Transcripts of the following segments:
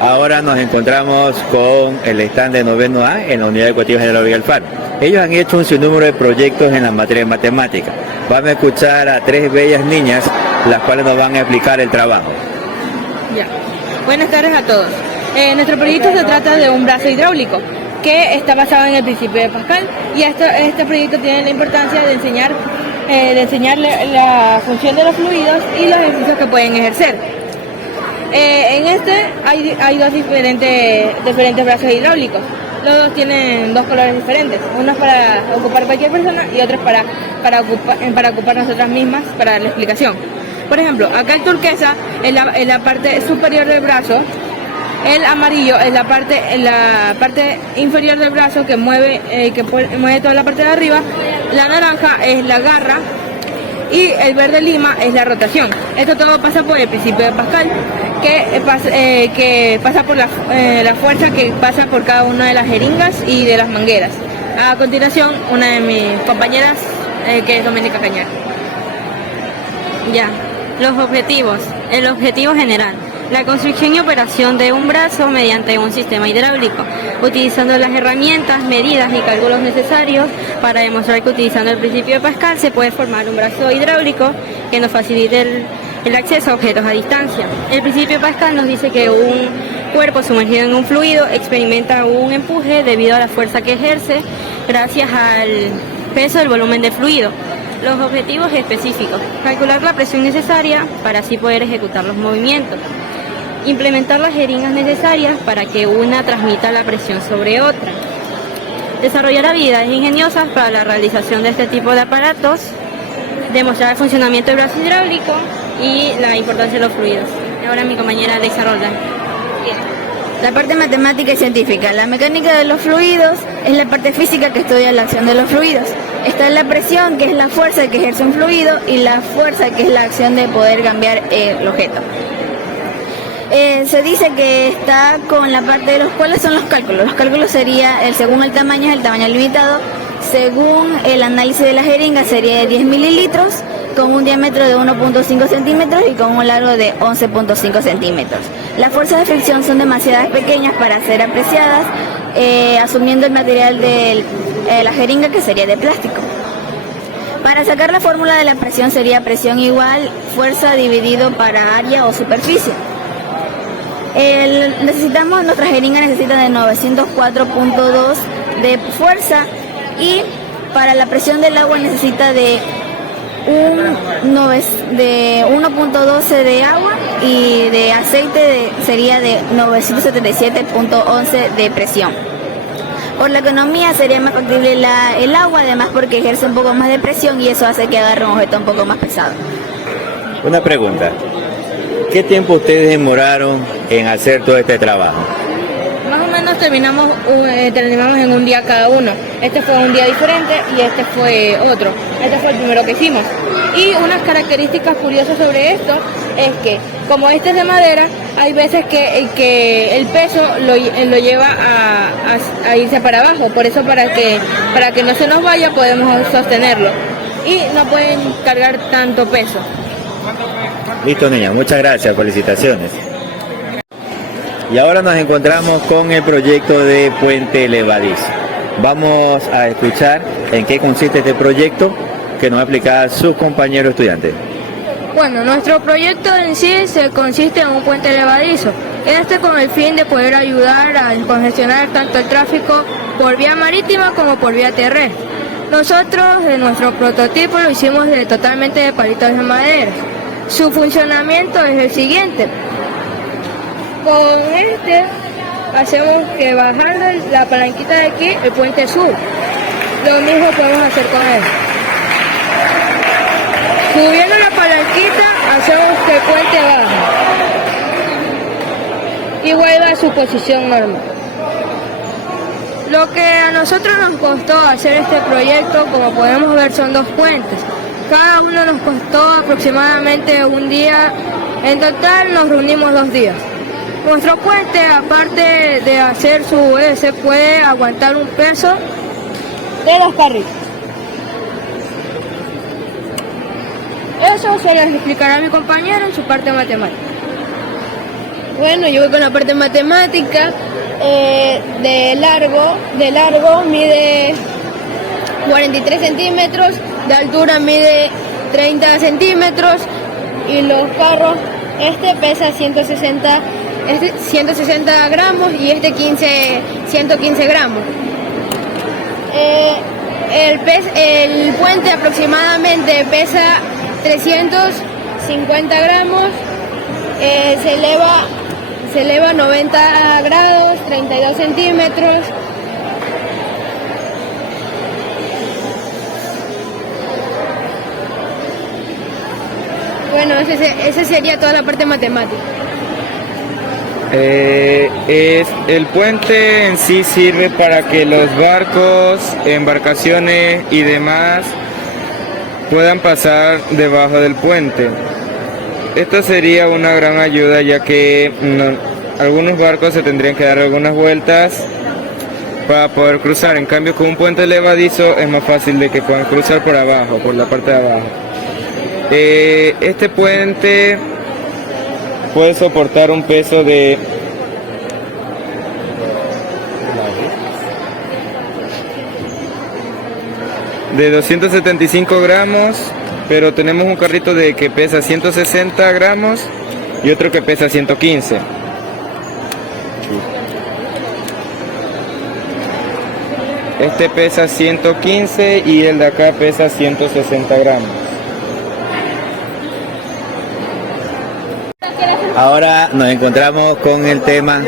Ahora nos encontramos con el stand de noveno A en la Unidad Educativa General Oriol Alfaro. Ellos han hecho un sinnúmero de proyectos en la materia de matemática. Vamos a escuchar a tres bellas niñas, las cuales nos van a explicar el trabajo. Ya. Buenas tardes a todos. Nuestro proyecto se trata de un brazo hidráulico que está basado en el principio de Pascal, y este proyecto tiene la importancia de enseñarle la función de los fluidos y los ejercicios que pueden ejercer. En este hay dos diferentes brazos hidráulicos. Los dos tienen dos colores diferentes. Uno es para ocupar cualquier persona y otro es para ocupar nosotras mismas para la explicación. Por ejemplo, acá el turquesa es la parte superior del brazo, el amarillo es la parte inferior del brazo que mueve toda la parte de arriba, la naranja es la garra y el verde lima es la rotación. Esto todo pasa por el principio de Pascal, que pasa por la fuerza que pasa por cada una de las jeringas y de las mangueras. A continuación, una de mis compañeras, que es Doménica Cañar. Ya, los objetivos. El objetivo general: la construcción y operación de un brazo mediante un sistema hidráulico, utilizando las herramientas, medidas y cálculos necesarios para demostrar que utilizando el principio de Pascal se puede formar un brazo hidráulico que nos facilite el acceso a objetos a distancia. El principio de Pascal nos dice que un cuerpo sumergido en un fluido experimenta un empuje debido a la fuerza que ejerce gracias al peso del volumen del fluido. Los objetivos específicos: calcular la presión necesaria para así poder ejecutar los movimientos, implementar las jeringas necesarias para que una transmita la presión sobre otra, desarrollar habilidades ingeniosas para la realización de este tipo de aparatos, demostrar el funcionamiento del brazo hidráulico y la importancia de los fluidos. Ahora mi compañera Alexa Roldán. La parte matemática y científica. La mecánica de los fluidos es la parte física que estudia la acción de los fluidos. Está la presión, que es la fuerza que ejerce un fluido, y la fuerza, que es la acción de poder cambiar el objeto. Se dice que está con la parte de los cuales son los cálculos. Los cálculos sería, según el tamaño, es el tamaño limitado. Según el análisis de la jeringa, sería de 10 mililitros, con un diámetro de 1.5 centímetros y con un largo de 11.5 centímetros. Las fuerzas de fricción son demasiado pequeñas para ser apreciadas, asumiendo el material de la jeringa, que sería de plástico. Para sacar la fórmula de la presión sería presión igual fuerza dividido para área o superficie. Nuestra jeringa necesita de 904.2 de fuerza, y para la presión del agua necesita de 1.12 de agua, y de aceite sería de 977.11 de presión. Por la economía sería más factible el agua, además porque ejerce un poco más de presión y eso hace que agarre un objeto un poco más pesado. Una pregunta: ¿qué tiempo ustedes demoraron en hacer todo este trabajo? Más o menos terminamos en un día cada uno. Este fue un día diferente y este fue otro. Este fue el primero que hicimos. Y unas características curiosas sobre esto es que, como este es de madera, hay veces que el peso lo lleva a irse para abajo. Por eso, para que no se nos vaya, podemos sostenerlo. Y no pueden cargar tanto peso. Listo, niña, muchas gracias, felicitaciones. Y ahora nos encontramos con el proyecto de Puente Levadizo. Vamos a escuchar en qué consiste este proyecto, que nos va a explicar sus compañeros estudiantes. Bueno, nuestro proyecto en sí consiste en un puente levadizo. Con el fin de poder ayudar a descongestionar tanto el tráfico por vía marítima como por vía terrestre. Nosotros, en nuestro prototipo, lo hicimos totalmente de palitos de madera. Su funcionamiento es el siguiente. Con hacemos que bajando la palanquita de aquí, el puente sube. Lo mismo podemos hacer con él. Subiendo la palanquita, hacemos que el puente baje y vuelva a su posición normal. Lo que a nosotros nos costó hacer este proyecto, como podemos ver, son dos puentes. Cada uno nos costó aproximadamente un día. En total nos reunimos 2 días. Nuestro puente, aparte de hacer su S, puede aguantar un peso de 2 carritos. Eso se les explicará a mi compañero en su parte matemática. Bueno, yo voy con la parte matemática. De largo mide 43 centímetros, de altura mide 30 centímetros y los carros, este pesa 160 gramos y este 115 gramos. El puente aproximadamente pesa 350 gramos, se eleva 90 grados, 32 centímetros. Bueno, ese sería toda la parte matemática. El puente en sí sirve para que los barcos, embarcaciones y demás puedan pasar debajo del puente. Esto sería una gran ayuda, ya que algunos barcos se tendrían que dar algunas vueltas para poder cruzar. En cambio, con un puente levadizo es más fácil de que puedan cruzar por abajo, por la parte de abajo. Este puente puede soportar un peso de 275 gramos, pero tenemos un carrito que pesa 160 gramos y otro que pesa 115. Este pesa 115 y el de acá pesa 160 gramos. Ahora nos encontramos con el tema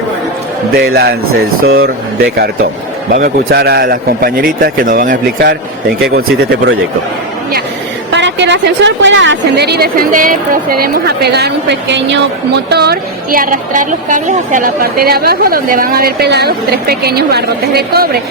del ascensor de cartón. Vamos a escuchar a las compañeritas que nos van a explicar en qué consiste este proyecto. Ya. Para que el ascensor pueda ascender y descender, procedemos a pegar un pequeño motor y arrastrar los cables hacia la parte de abajo, donde van a haber pegados 3 pequeños barrotes de cobre.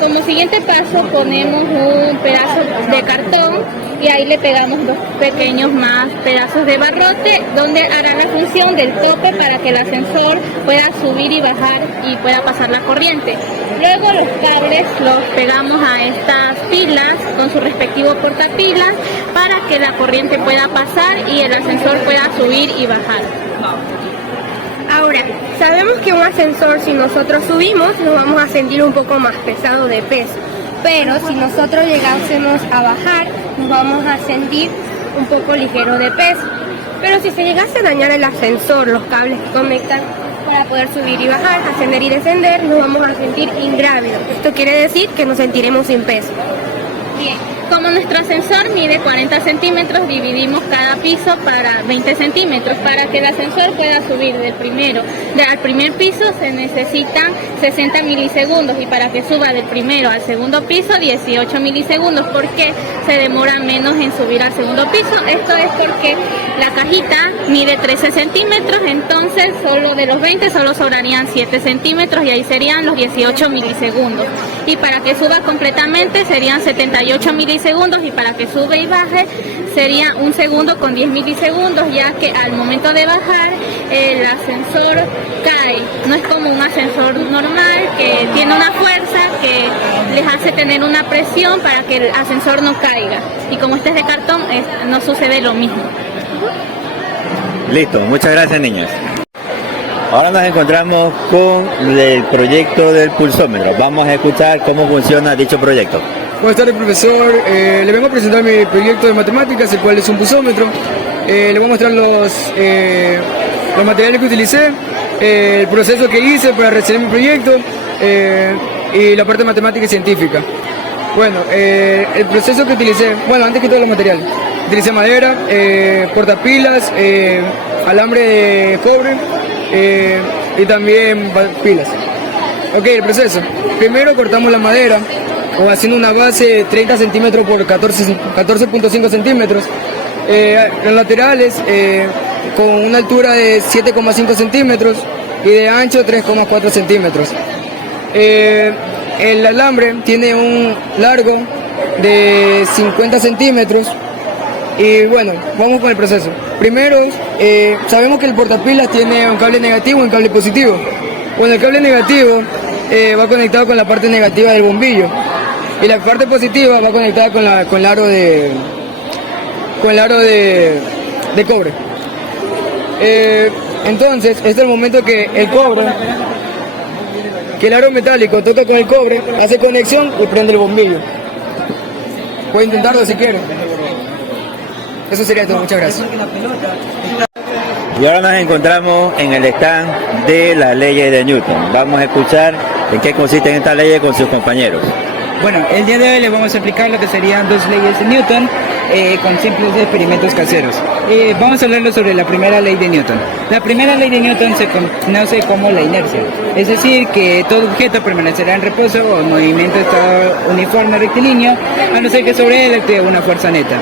Como siguiente paso ponemos un pedazo de cartón y ahí le pegamos 2 pequeños más pedazos de barrote, donde hará la función del tope para que el ascensor pueda subir y bajar y pueda pasar la corriente. Luego los cables los pegamos a estas pilas con su respectivo portapilas para que la corriente pueda pasar y el ascensor pueda subir y bajar. Ahora, sabemos que un ascensor, si nosotros subimos, nos vamos a sentir un poco más pesado de peso, pero si nosotros llegásemos a bajar, nos vamos a sentir un poco ligero de peso. Pero si se llegase a dañar el ascensor, los cables que conectan para poder subir y bajar, ascender y descender, nos vamos a sentir ingrávidos. Esto quiere decir que nos sentiremos sin peso. Bien, como nuestro ascensor mide 40 centímetros, dividimos cada piso para 20 centímetros. Para que el ascensor pueda subir al primer piso se necesitan 60 milisegundos y para que suba del primero al segundo piso 18 milisegundos, porque se demora menos en subir al segundo piso. Esto es porque la cajita mide 13 centímetros, entonces solo de los 20 solo sobrarían 7 centímetros y ahí serían los 18 milisegundos. Y para que suba completamente serían 78 milisegundos y para que sube y baje sería 1 segundo con 10 milisegundos, ya que al momento de bajar el ascensor cae. No es como un ascensor normal que tiene una fuerza que les hace tener una presión para que el ascensor no caiga. Y como este es de cartón, no sucede lo mismo. Listo, muchas gracias, niñas. Ahora nos encontramos con el proyecto del pulsómetro. Vamos a escuchar cómo funciona dicho proyecto. Buenas tardes, profesor. Le vengo a presentar mi proyecto de matemáticas, el cual es un pulsómetro. Le voy a mostrar los materiales que utilicé, el proceso que hice para recibir mi proyecto y la parte matemática y científica. Bueno, el proceso que utilicé, antes que todo los materiales. Utilicé madera, portapilas, alambre de cobre y también pilas. Ok, el proceso. Primero cortamos la madera, o haciendo una base de 30 centímetros por 14.5 centímetros. Los laterales con una altura de 7,5 centímetros y de ancho 3,4 centímetros. El alambre tiene un largo de 50 centímetros. Y bueno, vamos con el proceso. Primero, sabemos que el portapilas tiene un cable negativo y un cable positivo. Bueno, el cable negativo va conectado con la parte negativa del bombillo y la parte positiva va conectada con el aro de cobre. Entonces, este es el momento que el cobre, que el aro metálico toca con el cobre, hace conexión y prende el bombillo. Puede intentarlo si quiere. Eso sería todo, muchas gracias. Y ahora nos encontramos en el stand de las leyes de Newton. Vamos a escuchar en qué consisten estas leyes con sus compañeros. Bueno, el día de hoy les vamos a explicar lo que serían dos leyes de Newton con simples experimentos caseros. Vamos a hablarles sobre la primera ley de Newton. La primera ley de Newton se conoce como la inercia, es decir, que todo objeto permanecerá en reposo o en movimiento estado uniforme rectilíneo, a no ser que sobre él actúe una fuerza neta.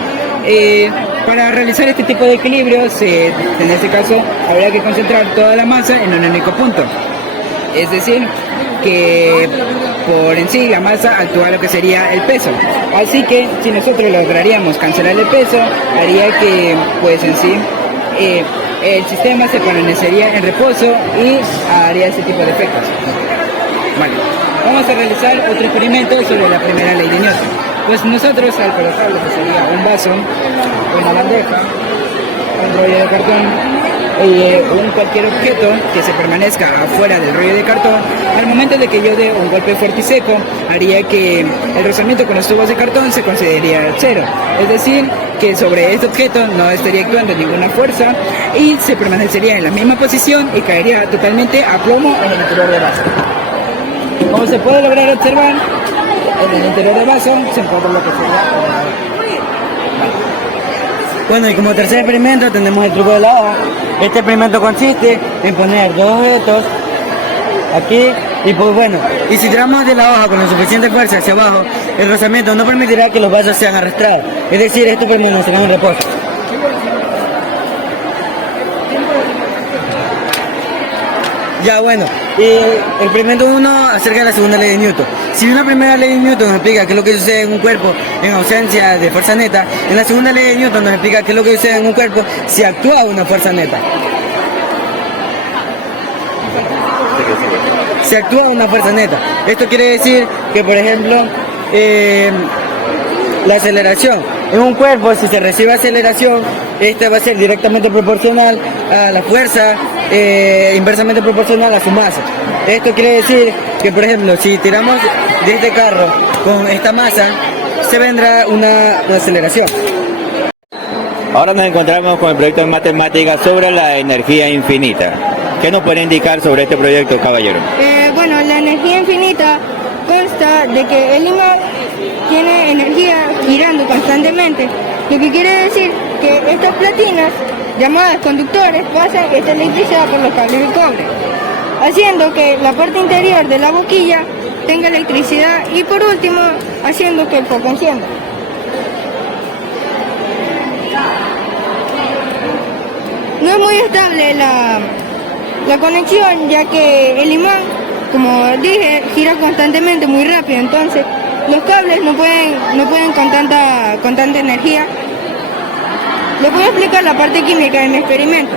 Para realizar este tipo de equilibrios, en este caso, habría que concentrar toda la masa en un único punto. Es decir, que por en sí la masa actúa lo que sería el peso. Así que si nosotros lograríamos cancelar el peso, haría que pues en sí el sistema se permanecería en reposo y haría ese tipo de efectos. Vale, vamos a realizar otro experimento sobre la primera ley de Newton. Pues nosotros al colocar lo que sería un vaso, una bandeja, un rollo de cartón, cualquier objeto que se permanezca afuera del rollo de cartón, al momento de que yo dé un golpe fuerte y seco, haría que el rozamiento con los tubos de cartón se consideraría cero. Es decir, que sobre este objeto no estaría actuando ninguna fuerza y se permanecería en la misma posición y caería totalmente a plomo en el interior del vaso. Como se puede lograr observar, en el interior del vaso se encuentra lo que sería. Bueno, y como tercer experimento tenemos el truco de la hoja. Este experimento consiste en poner dos objetos aquí y pues bueno, y si tiramos de la hoja con la suficiente fuerza hacia abajo, el rozamiento no permitirá que los vasos sean arrastrados, es decir, esto permanecerá en reposo. Ya bueno, y el experimento 1 acerca de la segunda ley de Newton. Si una primera ley de Newton nos explica qué es lo que sucede en un cuerpo en ausencia de fuerza neta, en la segunda ley de Newton nos explica qué es lo que sucede en un cuerpo si actúa una fuerza neta. Si actúa una fuerza neta. Esto quiere decir que, por ejemplo, la aceleración. En un cuerpo, si se recibe aceleración, esta va a ser directamente proporcional a la fuerza, inversamente proporcional a su masa. Esto quiere decir que, por ejemplo, si tiramos de este carro con esta masa, se vendrá una aceleración. Ahora nos encontramos con el proyecto de matemáticas sobre la energía infinita. ¿Qué nos puede indicar sobre este proyecto, caballero? Bueno, la energía infinita consta de que el imán tiene energía girando constantemente, lo que quiere decir que estas platinas, llamadas conductores, pasan esta electricidad por los cables de cobre, haciendo que la parte interior de la boquilla tenga electricidad y por último, haciendo que el foco encienda. No es muy estable la conexión, ya que el imán, como dije, gira constantemente muy rápido, entonces los cables no pueden con tanta energía. Les voy a explicar la parte química de mi experimento.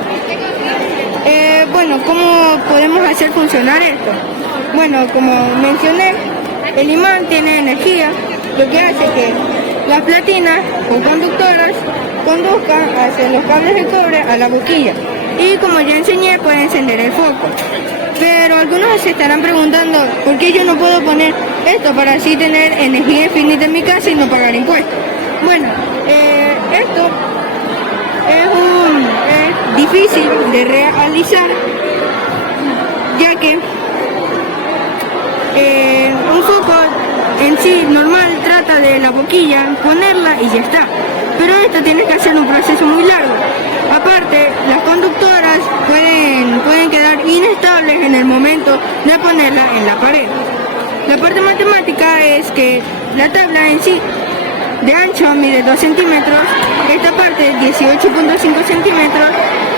Bueno, ¿cómo podemos hacer funcionar esto? Bueno, como mencioné, el imán tiene energía, lo que hace que las platinas o conductoras conduzcan hacia los cables de cobre a la boquilla. Y como ya enseñé, puede encender el foco. Pero algunos se estarán preguntando por qué yo no puedo poner esto para así tener energía infinita en mi casa y no pagar impuestos. Bueno, esto es difícil de realizar, ya que un foco en sí normal trata de la boquilla, ponerla y ya está. Pero esto tiene que hacer un proceso muy largo. Aparte, las conductoras pueden quedar inestables en el momento de ponerla en la pared. La parte matemática es que la tabla en sí de ancho mide 2 centímetros, esta parte 18.5 centímetros,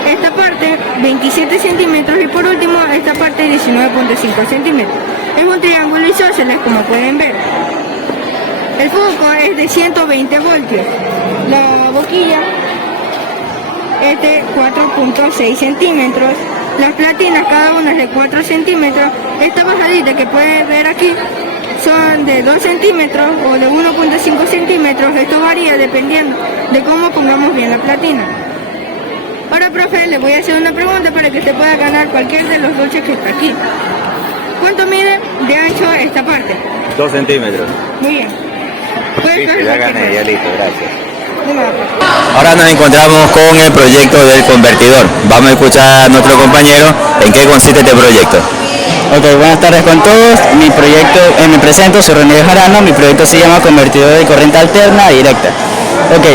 esta parte 27 centímetros y por último esta parte 19.5 centímetros. Es un triángulo isósceles, como pueden ver. El foco es de 120 voltios. La boquilla es de 4.6 centímetros. Las platinas cada una es de 4 centímetros. Esta bajadita que pueden ver aquí son de 2 centímetros o de 1.5 centímetros. Esto varía dependiendo de cómo pongamos bien la platina. Ahora, profe, le voy a hacer una pregunta para que usted pueda ganar cualquier de los dulces que está aquí. ¿Cuánto mide de ancho esta parte? 2 centímetros. Muy bien. Sí, ya gané, ya listo, gracias. Número, profe. Ahora nos encontramos con el proyecto del convertidor. Vamos a escuchar a nuestro compañero en qué consiste este proyecto. Ok, buenas tardes con todos. Mi proyecto, me presento, soy René Jarano. Mi proyecto se llama Convertidor de Corriente Alterna a Directa. Ok,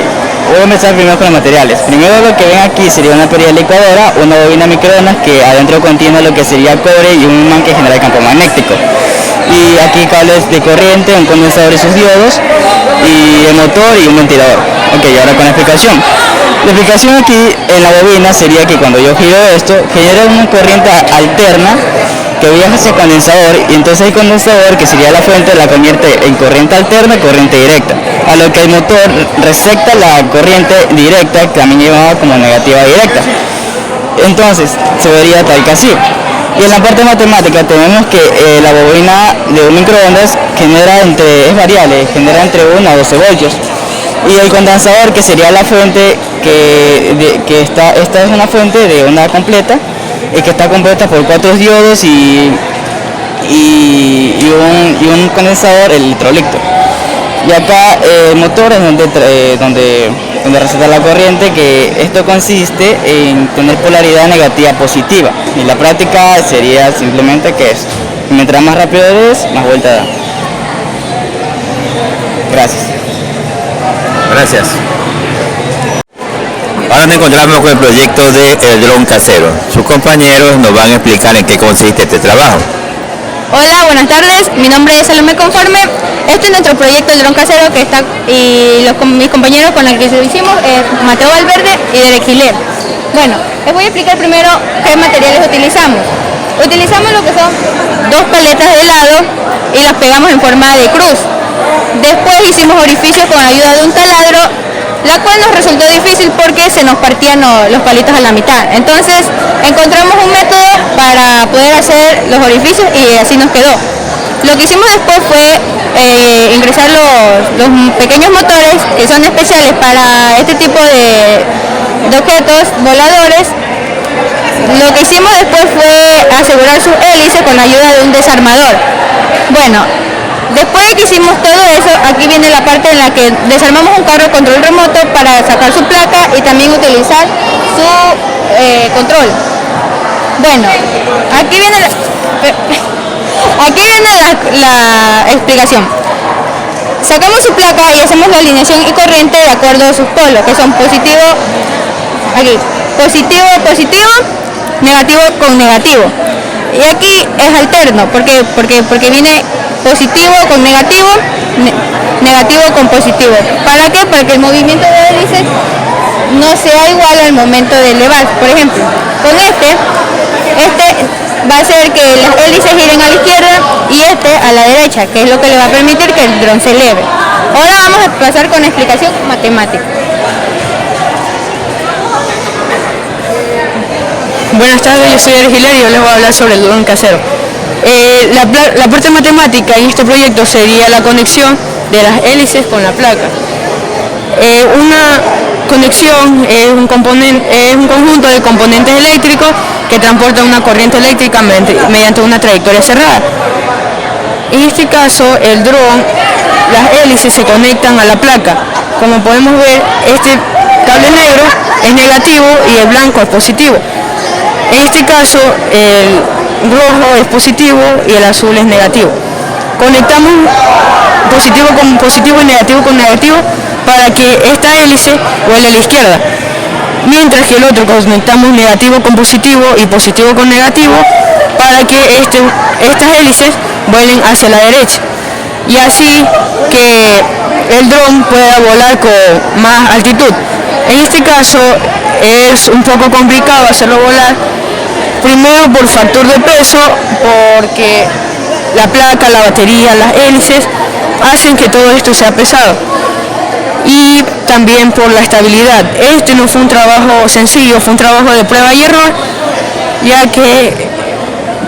voy a empezar primero con los materiales. Primero lo que ven aquí sería una perilla licuadora, una bobina microondas que adentro contiene lo que sería cobre y un imán que genera campo magnético. Y aquí cables de corriente, un condensador y sus diodos, y el motor y un ventilador. Ok, ahora con la explicación. La explicación aquí en la bobina sería que cuando yo giro esto, genera una corriente alterna que viaja hacia el condensador, y entonces el condensador, que sería la fuente, la convierte en corriente alterna a corriente directa, a lo que el motor recepta la corriente directa, también llamada como negativa directa. Entonces se vería tal que así. Y en la parte matemática tenemos que la bobina de un microondas es variable, genera entre 1 a 12 voltios. Y el condensador, que sería la fuente, esta es una fuente de onda completa, que está compuesta por 4 diodos y un condensador electrolito. Y acá el motor es donde receta la corriente, que esto consiste en tener polaridad negativa positiva. Y la práctica sería simplemente que es, mientras más rápido es, más vuelta da. Gracias. Gracias. Ahora nos encontramos con el proyecto del dron casero. Sus compañeros nos van a explicar en qué consiste este trabajo. Hola, buenas tardes. Mi nombre es Salomé Conforme. Este es nuestro proyecto del dron casero que está, y mis compañeros con los que lo hicimos es Mateo Valverde y Derek Giler. Bueno, les voy a explicar primero qué materiales utilizamos. Utilizamos lo que son 2 paletas de helado y las pegamos en forma de cruz. Después hicimos orificios con ayuda de un taladro, la cual nos resultó difícil porque se nos partían los palitos a la mitad. Entonces encontramos un método para poder hacer los orificios y así nos quedó. Lo que hicimos después fue ingresar los pequeños motores que son especiales para este tipo de objetos voladores. Lo que hicimos después fue asegurar sus hélices con la ayuda de un desarmador. Bueno, después de que hicimos todo eso, aquí viene la parte en la que desarmamos un carro control remoto para sacar su placa y también utilizar su control. Bueno, aquí viene la explicación. Sacamos su placa y hacemos la alineación y corriente de acuerdo a sus polos, que son positivo, negativo con negativo. Y aquí es alterno, porque viene positivo con negativo, negativo con positivo. ¿Para qué? Para que el movimiento de hélices no sea igual al momento de elevar. Por ejemplo, con este va a hacer que las hélices giren a la izquierda y a la derecha, que es lo que le va a permitir que el dron se eleve. Ahora vamos a pasar con la explicación matemática. Buenas tardes, yo soy Derek Giler y yo les voy a hablar sobre el dron casero. La parte matemática en este proyecto sería la conexión de las hélices con la placa. Una conexión es un conjunto de componentes eléctricos que transportan una corriente eléctrica mediante una trayectoria cerrada. En este caso, el dron, las hélices se conectan a la placa. Como podemos ver, este cable negro es negativo y el blanco es positivo. En este caso, el rojo es positivo y el azul es negativo. Conectamos positivo con positivo y negativo con negativo para que esta hélice vuele a la izquierda, mientras que el otro conectamos negativo con positivo y positivo con negativo para que estas hélices vuelen hacia la derecha, y así que el dron pueda volar con más altitud. En este caso es un poco complicado hacerlo volar, primero por factor de peso, porque la placa, la batería, las hélices hacen que todo esto sea pesado, y también por la estabilidad. Este no fue un trabajo sencillo, fue un trabajo de prueba y error, ya que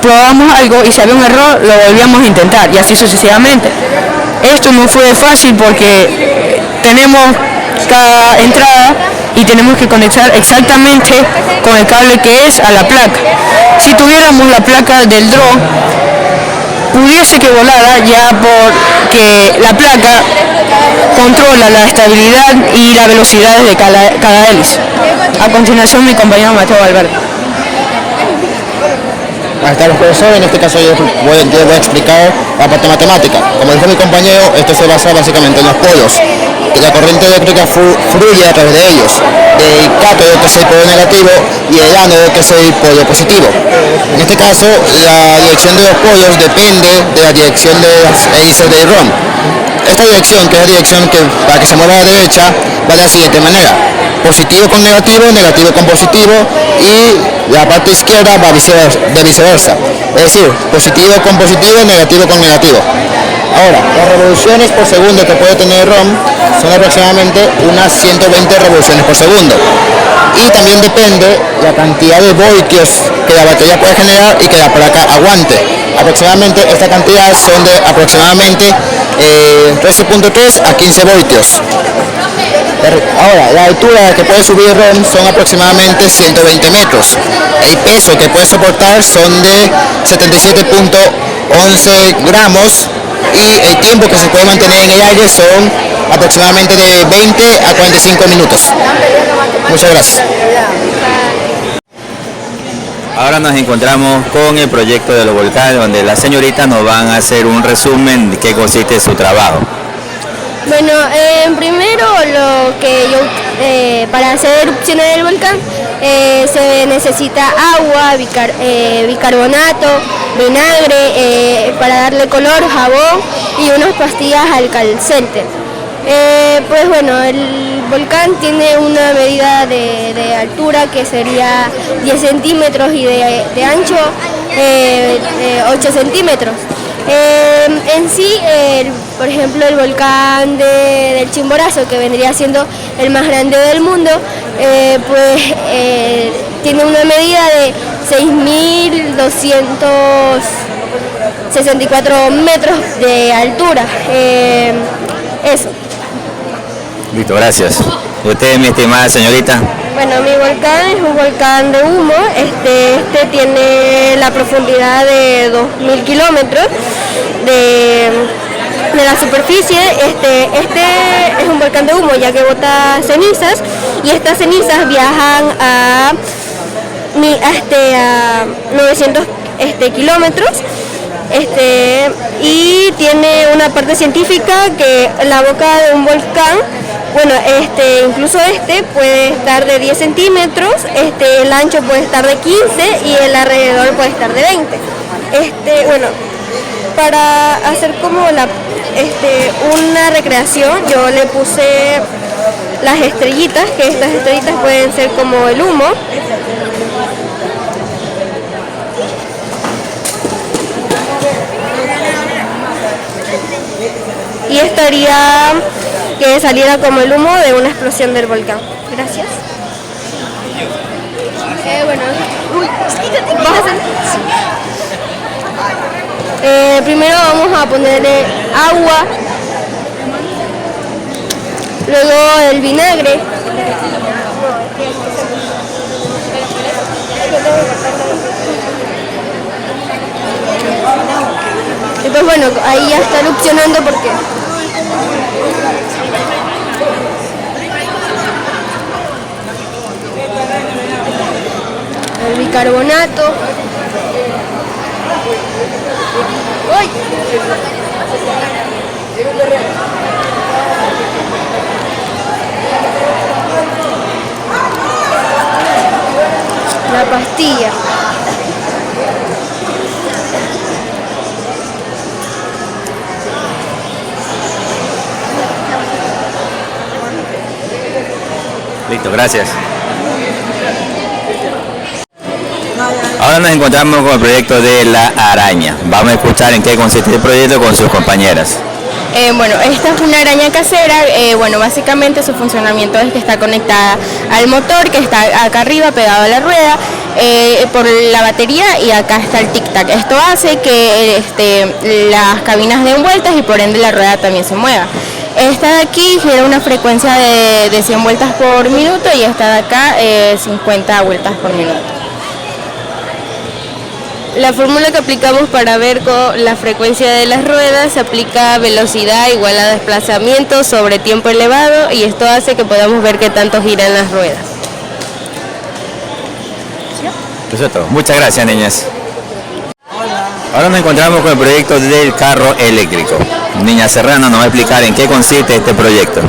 probamos algo y si había un error lo volvíamos a intentar y así sucesivamente. Esto no fue fácil porque tenemos cada entrada y tenemos que conectar exactamente con el cable que es a la placa. Si tuviéramos la placa del dron, pudiese que volara ya porque la placa controla la estabilidad y la velocidad de cada hélice. A continuación, mi compañero Mateo Valverde. Buenas tardes, profesor. En este caso yo voy a explicar la parte matemática. Como dijo mi compañero, esto se basa básicamente en los polos. Y la corriente eléctrica fluye a través de ellos. El cátodo, que es el polo negativo, y el ánodo, que es el polo positivo. En este caso, la dirección de los polos depende de la dirección de las hélices del ROM. Esta dirección, que es la dirección que para que se mueva a la derecha, va de la siguiente manera: positivo con negativo, negativo con positivo, y la parte izquierda va de viceversa. Es decir, positivo con positivo, negativo con negativo. Ahora, las revoluciones por segundo que puede tener el ROM son aproximadamente unas 120 revoluciones por segundo. Y también depende la cantidad de voltios que la batería puede generar y que la placa aguante. Aproximadamente esta cantidad son de aproximadamente 13.3 a 15 voltios. Ahora, la altura que puede subir el ROM son aproximadamente 120 metros. El peso que puede soportar son de 77.11 gramos y el tiempo que se puede mantener en el aire son aproximadamente de 20 a 45 minutos. Muchas gracias. Ahora nos encontramos con el proyecto de los volcanes, donde las señoritas nos van a hacer un resumen de qué consiste su trabajo. Bueno, primero lo que yo, para hacer erupciones del volcán se necesita agua, bicarbonato, vinagre, para darle color, jabón y unas pastillas alcalcentes. Pues bueno, el volcán tiene una medida de altura que sería 10 centímetros y de ancho 8 centímetros. En sí, por ejemplo, el volcán del Chimborazo, que vendría siendo el más grande del mundo, pues tiene una medida de 6.264 metros de altura. Eso. Listo, gracias. ¿Y usted, mi estimada señorita? Bueno, mi volcán es un volcán de humo. Este tiene la profundidad de 2.000 kilómetros de la superficie. Este es un volcán de humo, ya que bota cenizas, y estas cenizas viajan a 900 kilómetros. Y tiene una parte científica que la boca de un volcán, bueno, incluso puede estar de 10 centímetros, el ancho puede estar de 15 y el alrededor puede estar de 20. Bueno, para hacer como una recreación, yo le puse las estrellitas, que estas estrellitas pueden ser como el humo. Y esto haría que saliera como el humo de una explosión del volcán. Gracias. Bueno, ¿vas a hacer? Primero vamos a ponerle agua, luego el vinagre, y pues bueno, ahí ya está erupcionando porque el bicarbonato. ¡Uy! La pastilla. Listo, gracias. Ahora nos encontramos con el proyecto de la araña. Vamos a escuchar en qué consiste el proyecto con sus compañeras. Bueno, esta es una araña casera. Bueno, básicamente su funcionamiento es que está conectada al motor, que está acá arriba pegado a la rueda, por la batería, y acá está el tic-tac. Esto hace que las cabinas den vueltas y por ende la rueda también se mueva. Esta de aquí gira una frecuencia de 100 vueltas por minuto y esta de acá 50 vueltas por minuto. La fórmula que aplicamos para ver la frecuencia de las ruedas se aplica velocidad igual a desplazamiento sobre tiempo elevado y esto hace que podamos ver qué tanto giran las ruedas. Perfecto, muchas gracias, niñas. Ahora nos encontramos con el proyecto del carro eléctrico. Niña Serrano nos va a explicar en qué consiste este proyecto.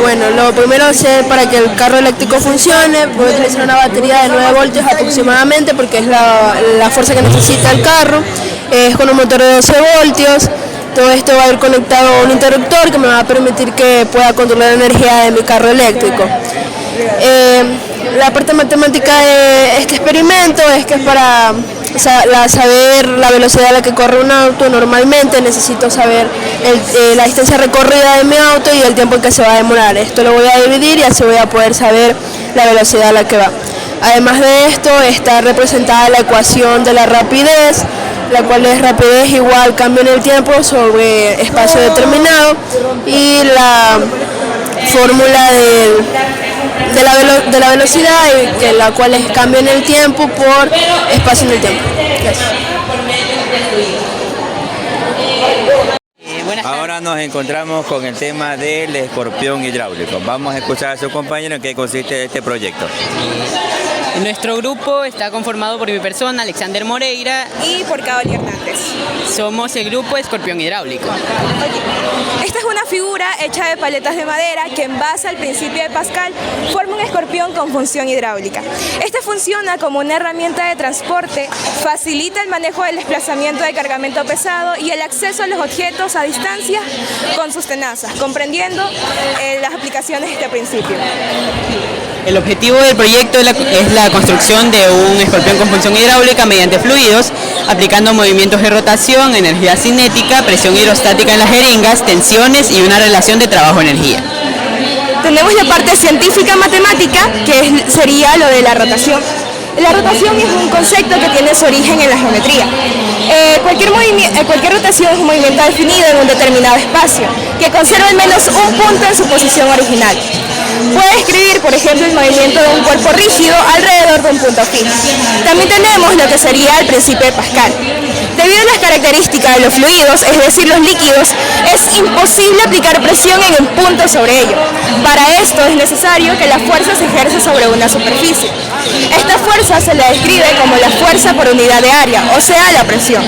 Bueno, lo primero es para que el carro eléctrico funcione, voy a utilizar una batería de 9 voltios aproximadamente porque es la fuerza que necesita el carro, es con un motor de 12 voltios, todo esto va a ir conectado a un interruptor que me va a permitir que pueda controlar la energía de mi carro eléctrico. La parte matemática de este experimento es que es para saber la velocidad a la que corre un auto. Normalmente necesito saber la distancia recorrida de mi auto y el tiempo en que se va a demorar. Esto lo voy a dividir y así voy a poder saber la velocidad a la que va. Además de esto está representada la ecuación de la rapidez, la cual es rapidez igual cambio en el tiempo sobre espacio determinado, y la fórmula de la velocidad, la cual es cambio en el tiempo por espacio en el tiempo. Gracias. Ahora nos encontramos con el tema del escorpión hidráulico. Vamos a escuchar a su compañero en qué consiste este proyecto. Nuestro grupo está conformado por mi persona, Alexander Moreira, y por Caoli Hernández. Somos el grupo Escorpión Hidráulico. Esta es una figura hecha de paletas de madera que, en base al principio de Pascal, forma un escorpión con función hidráulica. Esta funciona como una herramienta de transporte, facilita el manejo del desplazamiento de cargamento pesado y el acceso a los objetos a distancia con sus tenazas, comprendiendo las aplicaciones de este principio. El objetivo del proyecto es la construcción de un escorpión con función hidráulica mediante fluidos, aplicando movimientos de rotación, energía cinética, presión hidrostática en las jeringas, tensiones y una relación de trabajo-energía. Tenemos la parte científica matemática, que sería lo de la rotación. La rotación es un concepto que tiene su origen en la geometría. Cualquier rotación es un movimiento definido en un determinado espacio, que conserva al menos un punto en su posición original. Puede describir, por ejemplo, el movimiento de un cuerpo rígido alrededor de un punto fijo. También tenemos lo que sería el principio de Pascal. Debido a las características de los fluidos, es decir, los líquidos, es imposible aplicar presión en un punto sobre ello. Para esto es necesario que la fuerza se ejerza sobre una superficie. Esta fuerza se le describe como la fuerza por unidad de área, o sea, la presión.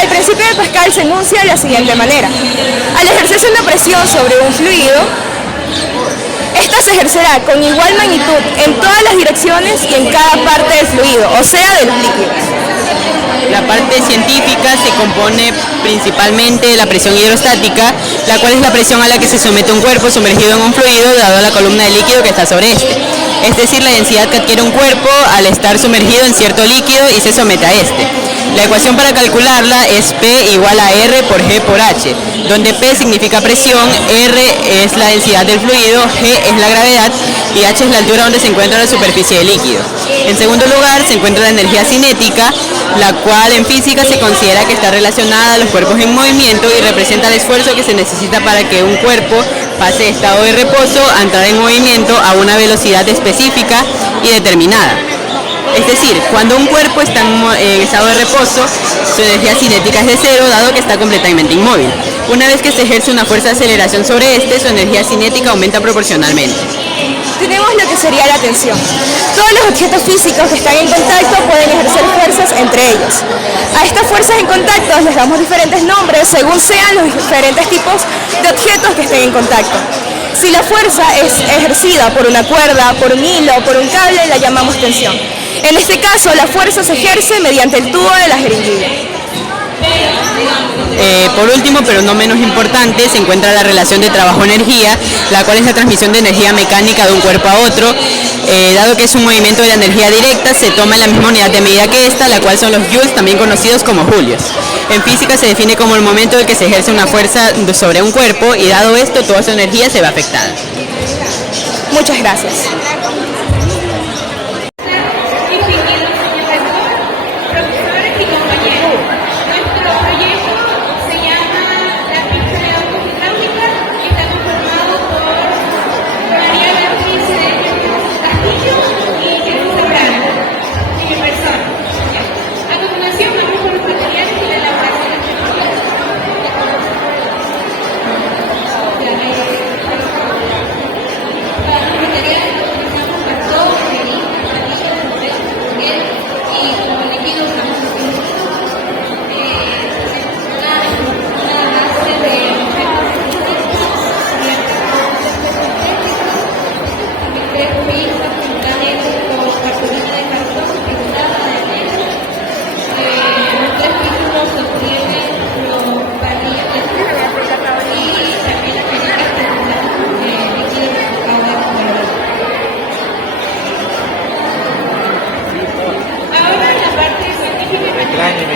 El principio de Pascal se enuncia de la siguiente manera. Al ejercerse una presión sobre un fluido, esta se ejercerá con igual magnitud en todas las direcciones y en cada parte del fluido, o sea, de los líquidos. La parte científica se compone principalmente de la presión hidrostática, la cual es la presión a la que se somete un cuerpo sumergido en un fluido dado la columna de líquido que está sobre este. Es decir, la densidad que adquiere un cuerpo al estar sumergido en cierto líquido y se somete a este. La ecuación para calcularla es P igual a R por G por H, donde P significa presión, R es la densidad del fluido, G es la gravedad y H es la altura donde se encuentra la superficie del líquido. En segundo lugar se encuentra la energía cinética, la cual en física se considera que está relacionada a los cuerpos en movimiento y representa el esfuerzo que se necesita para que un cuerpo pase de estado de reposo a entrar en movimiento a una velocidad específica y determinada. Es decir, cuando un cuerpo está en estado de reposo, su energía cinética es de cero, dado que está completamente inmóvil. Una vez que se ejerce una fuerza de aceleración sobre este, su energía cinética aumenta proporcionalmente. Tenemos lo que sería la tensión. Todos los objetos físicos que están en contacto pueden ejercer fuerzas entre ellos. A estas fuerzas en contacto les damos diferentes nombres según sean los diferentes tipos de objetos que estén en contacto. Si la fuerza es ejercida por una cuerda, por un hilo o por un cable, la llamamos tensión. En este caso, la fuerza se ejerce mediante el tubo de la jeringuilla. Por último, pero no menos importante, se encuentra la relación de trabajo-energía, la cual es la transmisión de energía mecánica de un cuerpo a otro. Dado que es un movimiento de energía directa, se toma la misma unidad de medida que esta, la cual son los joules, también conocidos como julios. En física se define como el momento en que se ejerce una fuerza sobre un cuerpo y dado esto, toda su energía se ve afectada. Muchas gracias.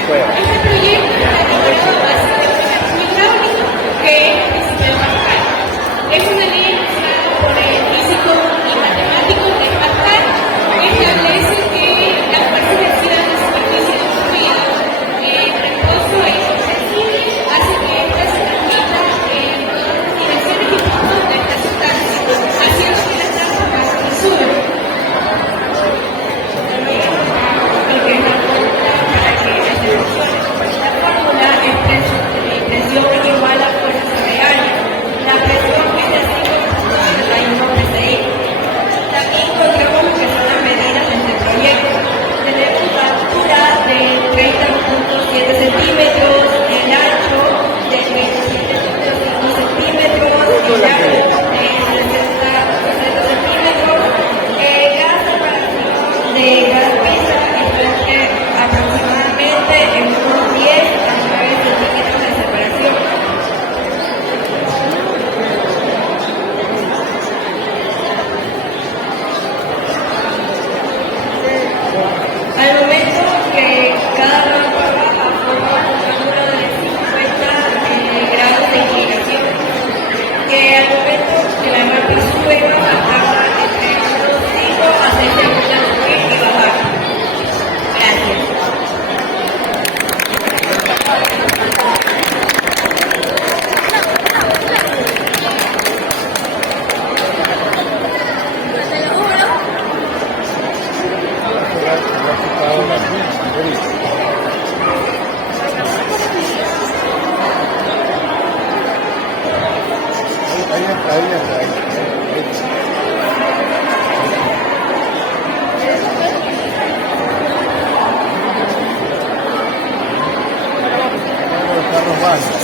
cueva. Este proyecto está diseñado básicamente hidráulico, que es el sistema Pascal. Es una ley usada por el físico y matemático de Pascal, que establece que la fuerza ejercida en la superficie de un fluido reposo e insensible hace que ésta se transmita en todas las direcciones y puntos de esta sustancia, haciendo que las tasas bajen y suban. Presión igual a fuerza sobre área. La presión es decir, la indoble de I. También encontramos lo que son las medidas de este proyecto. Tenemos una altura de 30.7 centímetros, el ancho de 27.5 centímetros, el largo de 60 centímetros, cada separación de cada pieza está aproximadamente en unos 10 a 9 centímetros de separación. Al momento que cada rampa baja forma un ángulo de 50 grados de inclinación, que al momento que la rampa sube baja tarda entre unos 5 a 6 segundos en subir y bajar. Gracias. Carlos Vázquez.